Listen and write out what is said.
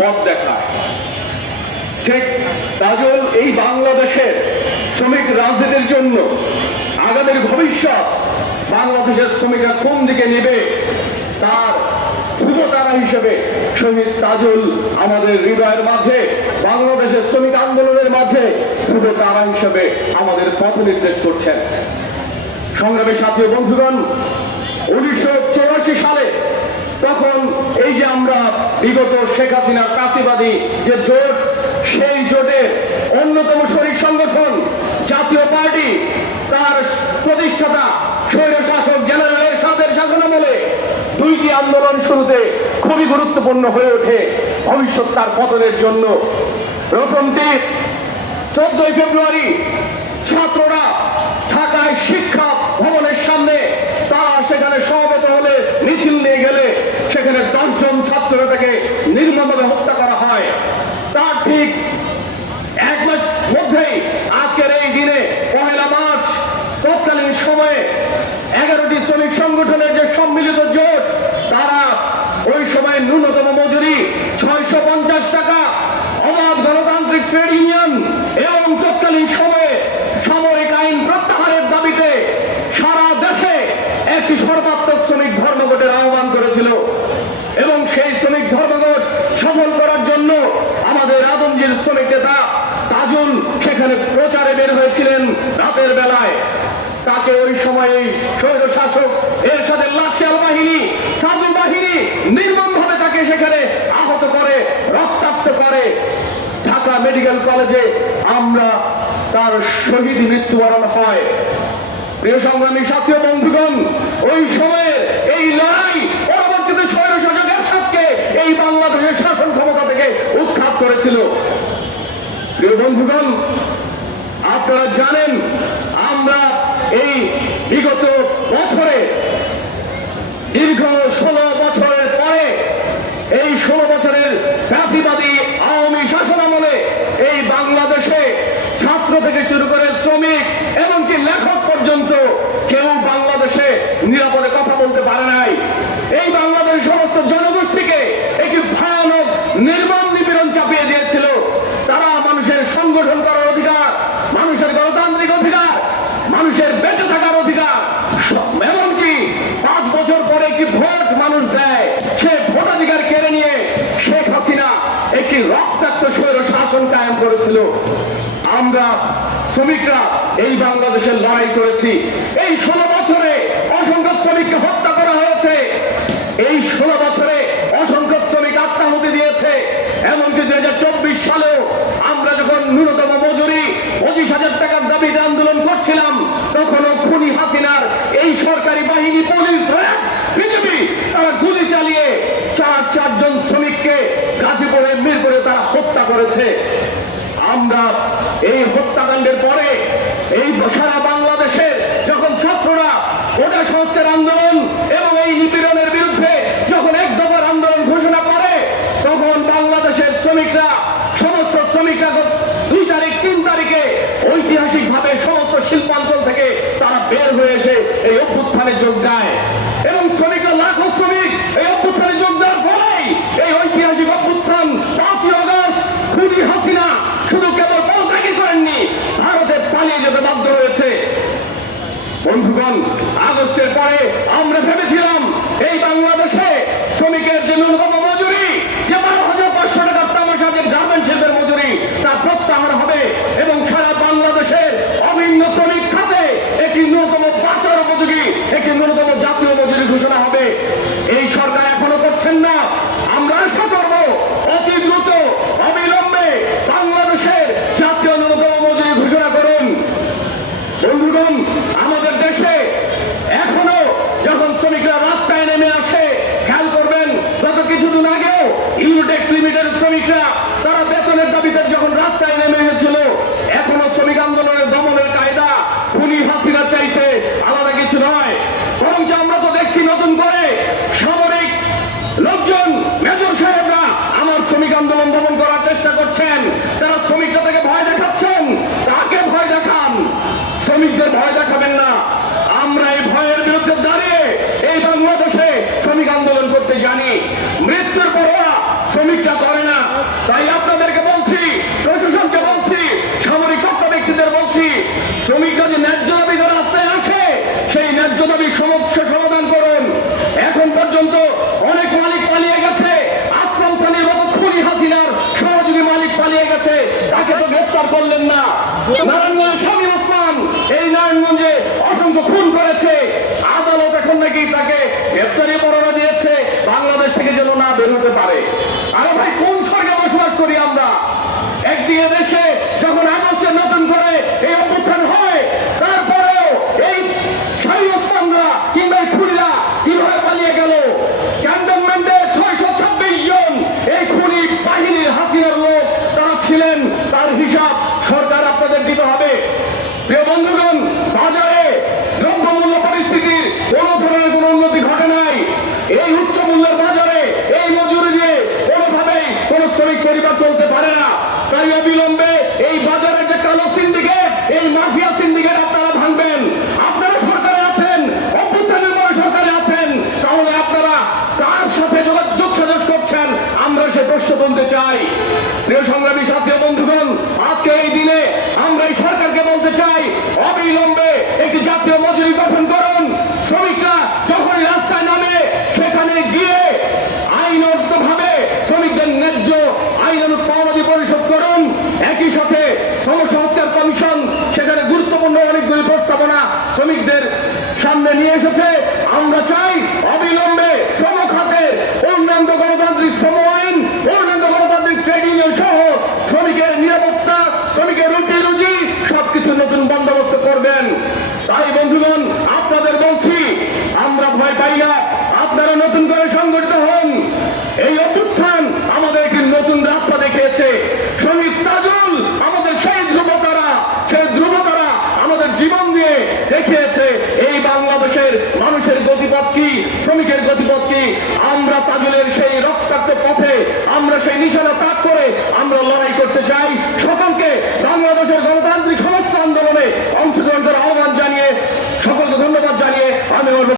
পথ দেখায়। ঠিক তাজল, এই বাংলাদেশের শ্রমিক রাজনীতির জন্য আগামীর ভবিষ্যৎ বাংলাদেশের শ্রমিকরা কোন দিকে নেবে, তার ধ্রুবতারা হিসেবে শহীদ তাজুল আমাদের হৃদয়ের মাঝে, বাংলাদেশের শ্রমিক আন্দোলনের মাঝে ধ্রুবতারা হিসেবে আমাদের পথ নির্দেশ করছেন। সংগ্রামী সাথী বন্ধুগণ, উনিশশো সালে তখন এই যে আমরা বিগত শেখ হাসিনার কাশিবাদী যে জোট, সেই জোটের অন্যতম শরিক সংগঠন জাতীয় পার্টি, তার প্রতিষ্ঠাতা স্বৈর শাসক জেনারেল এরশাদের শাসনামলে দুইটি আন্দোলন শুরুতে খুবই গুরুত্বপূর্ণ হয়ে ওঠে ভবিষ্যৎ তার পতনের জন্য। প্রথমটি চোদ্দই ফেব্রুয়ারি ছাত্ররা ঢাকায় শিক্ষা ভবনের সামনে, তারা সেখানে সমবেত হলে মিছিল নিয়ে গেলে দশজন ছাত্রটাকে নির্মমভাবে হত্যা করা হয়। তার ঠিক এক মাস মধ্যেই আজকের এই দিনে পহেলা মার্চ, তৎকালীন সময়ে এগারোটি শ্রমিক সংগঠনের যে সম্মিলিত জোট, তারা ওই সময় ন্যূনতম মজুরি ছয়শো পঞ্চাশ টাকা অবাধ গণতান্ত্রিক ট্রেড ইউনিয়ন এবং তৎকালীন সময়ে সামরিক আইন প্রত্যাহারের দাবিতে সারা দেশে একটি সর্বাত্মক শ্রমিক ধর্মঘটের আহ্বান করেছিল এবং সেই শ্রমিক ধর্মঘট সফল করার জন্য আমাদের আদমজির শ্রমিক নেতা তাজুল সেখানে প্রচারে বের হয়েছিলেন রাতের বেলায়। তাকে ওই সময়ে স্বৈর শাসক এর সাথে লাঠিয়াল বাহিনী সাধু বাহিনী নির্মম ভাবে তাকে সেখানে আহত করে, রক্তাক্ত করে। ঢাকা মেডিকেল কলেজে আমরা তার শহীদ মৃত্যুবরণ হয়। প্রিয় সংগ্রামী সাথী বন্ধুগণ, ওই সময়ে এই লড়াই এই বাংলাদেশের শাসন ক্ষমতা থেকে উৎখাত করেছিল। প্রিয় বন্ধুগণ, আপনারা জানেন, আমরা এই বিগত বছরে, দীর্ঘ ষোলো বছরের পরে, এই ষোলো বছরের ফ্যাসিবাদী আওয়ামী শাসন আমলে এই বাংলাদেশে ছাত্র থেকে শুরু করে শ্রমিক এমনকি লেখক পর্যন্ত কেউ বাংলাদেশে নিরাপদে কথা বলতে পারে নাই এই বাংলাদেশের সমস্ত জনগোষ্ঠীকে একটি ভয়ানক নির্মম নিপীড়ন চাপিয়ে দিয়েছিল তারা মানুষের সংগঠন করার অধিকার, মানুষের গণতান্ত্রিক অধিকার, মানুষের বেঁচে থাকার অধিকার। এমনকি পাঁচ বছর পরে একটি ভোট মানুষ দেয়, সে ভোটাধিকার কেড়ে নিয়ে শেখ হাসিনা একটি রক্তাক্ত স্বৈর শাসন কায়েম করেছিল। আমরা শ্রমিকরা এই বাংলাদেশের লড়াই করেছি। এই ষোলো বছরে অসংখ্য শ্রমিককে হত্যা করা হয়েছে। এই ষোলো বছরে অসংখ্য শ্রমিক আত্মাহুতি দিয়েছে এমনকি দুই হাজার চব্বিশ সালেও আমরা যখন ন্যূনতম মজুরি পঁচিশ হাজার টাকার দাবিতে আন্দোলন করছিলাম তখনও খুনি হাসিনার এই সরকারি বাহিনী পুলিশ র্যাব বিজেপি তারা গুলি চালিয়ে চার চারজন শ্রমিককে গাজীপুরে মিরপুরে তারা হত্যা করেছে। আমরা এই হত্যাকাণ্ডের পরে এই সারা বাংলাদেশের যখন ছাত্ররা ওটা সংস্কার আন্দোলন এবং এই নিপীড়নের বিরুদ্ধে যখন এক দফার আন্দোলন ঘোষণা করে, তখন বাংলাদেশের শ্রমিকরা, সমস্ত শ্রমিকরা দুই তারিখ, তিন তারিখে ঐতিহাসিক ভাবে সমস্ত শিল্পাঞ্চল থেকে তারা বের হয়ে এসে এই অভ্যুত্থানে যোগ দেয় এবং শ্রমিকরা লাখো শ্রমিক এই অভ্যুত্থানে যোগ দেওয়ার ফলেই এই ঐতিহাসিক অভ্যুত্থান পাঁচই অগস্ট খুনি হাসিনা শুধু কেবল পদত্যাগই করেননি ভারতে পালিয়ে যেতে বাধ্য হয়েছে বন্ধুগণ আগস্টের পরে আমরা ভেবেছিলাম এই বাংলাদেশে শ্রমিকরা তারা বেতনের দাবিতে যখন রাস্তায় নেমে এসেছিল, এখনও শ্রমিক আন্দোলনের দমনের কায়দা খুনি হাসিনা চাইতে আলাদা কিছু নয়। বরং যে আমরা তো দেখছি নতুন করে সামরিক লোকজন, মেজর সাহেবরা আমার শ্রমিক আন্দোলন দমন করার চেষ্টা করছেন। তারা শ্রমিকরা থেকে ভয় দেখাচ্ছেন। তাকে ভয় দেখান? শ্রমিকদের ভয় দেখাবেন না। আমরা এই ভয়ের বিরুদ্ধে দাঁড়িয়ে এই বাংলাদেশে শ্রমিক আন্দোলন করতে জানি। মৃত্যুর গ্রেফতার করলেন না। নারায়ণগঞ্জের স্বামী ওসমান এই নারায়ণগঞ্জে অসংখ্য খুন করেছে। আদালত এখন নাকি তাকে গ্রেপ্তারি পরোয়ানা দিয়েছে। বাংলাদেশ থেকে যেন না বের হতে পারে। আরে ভাই, কোন স্বর্গে বসবাস করি আমরা? একদিকে দেশে প্রিয় বন্ধুগণ, বাজারে দ্রব্যমূল্য পরিস্থিতির কোন ধরনের কোনো উন্নতি ঘটে নাই। এই উচ্চ মূল্যের বাজারে এই মজুরি দিয়ে কোনোভাবেই কোন শ্রমিক পরিবার চলতে পারে না। তাই অবিলম্বে এই বাজারের যে কালো সিন্ডিকেট, এই মাফিয়া সিন্ডিকেট আপনারা ভাঙবেন। আপনারা সরকারে আছেন অভ্যুত্থানের পরে সরকারে আছেন। তাহলে আপনারা কার সাথে যোগাযোগ সাজস করছেন? আমরা সে প্রশ্ন তুলতে চাই। প্রিয় সংগ্রামী সাথী বন্ধুগণ, আজকে এই দিনে এই সরকারকে বলতে চাই, অবিলম্বে একটি জাতীয় মজুরি গঠন করুন। শ্রমিকরা যখন রাস্তায় নামে, সেখানে গিয়ে আইনত ভাবে শ্রমিকদের ন্যায্য আইনানুক পাওনাদি পরিশোধ করুন। একই সাথে শ্রম সংস্কার কমিশন সেখানে গুরুত্বপূর্ণ অনেকগুলি প্রস্তাবনা শ্রমিকদের সামনে নিয়ে এসেছে। আমরা চাই অবিলম্বে শ্রম খাতের পূর্ণাঙ্গ গণতান্ত্রিক শ্রম আইন পূর্ণাঙ্গ গণতান্ত্রিক ট্রেড ইউনিয়ন সহ শ্রমিকের নিরাপত্তা শ্রমিকের রুটি রুজি সবকিছু নতুন বন্দোবস্ত করবেন তাই বন্ধুগণ আপনাদের বলছি আমরা ভয় পাই না আপনারা নতুন করে সংগঠিত হন এই অভ্যুত্থান আমাদের একটি নতুন রাস্তা দেখিয়েছে শহীদ তাজুল আমাদের সেই ধ্রুবতারা সেই ধ্রুবতারা আমাদের জীবন দিয়ে দেখিয়েছে এই বাংলাদেশের মানুষের গতিপথ কি গতিপথ কি? আমরা তাজুলের সেই রক্তাক্ত পথে, আমরা সেই নিশানা তাক করে আমরা লড়াই করতে চাই। সকলকে বাংলাদেশের গণতান্ত্রিক